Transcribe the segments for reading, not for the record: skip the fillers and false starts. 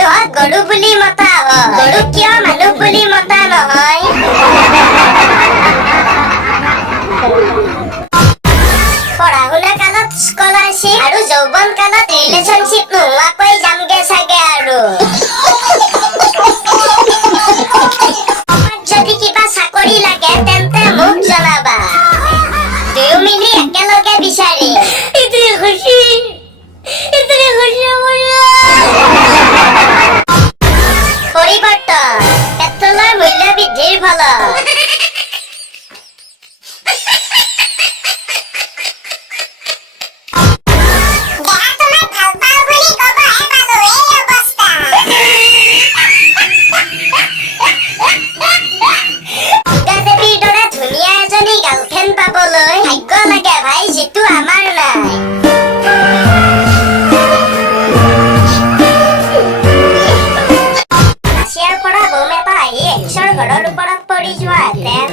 মানুহক গৰু বুলি মতা হয় গৰুক কিয় মানুহ বুলি মতা নহয় পঢ়া শুনা কালত স্কলাৰশ্বিপ আৰু যৌৱন কালত ৰিলেশ্যনশ্বিপ নোহোৱাকৈ যামগে চাগে আৰু যদি কিবা চাকৰি লাগে তেন্তে মোক জনাবা দুয়ো মিলি একেলগে বিচাৰি পৰিৱৰ্তন পেট্ৰলৰ মূল্য বৃদ্ধিৰ ফলত পাবলৈ ভাগ্য লাগে ভাই যিটো আমাৰ নাই ৰাছিয়াৰ পৰা বোম এটা আহি এক্সৰ ঘৰৰ ওপৰত পৰি যোৱাহেঁতেন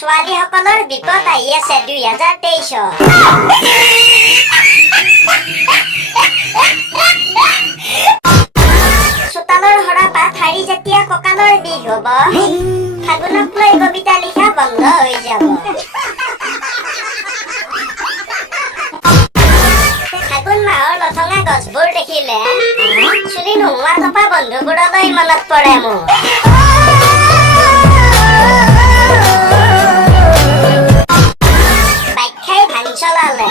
ছোৱালীসকলৰ বিপদ আহি আছে 2023 চোতালৰ হৰা পাত হাৰি যেতিয়া কঁকালৰ বিষ হব ফাগুনক লৈ কবিতা লিখা বন্ধ হৈ যাব ফাগুন মাহৰ লঠঙা গছবোৰ দেখিলে চুলি নোহোৱা থকা বন্ধুবোৰলৈ মনত পৰে মোৰ বাইক খাই ভাং চলালে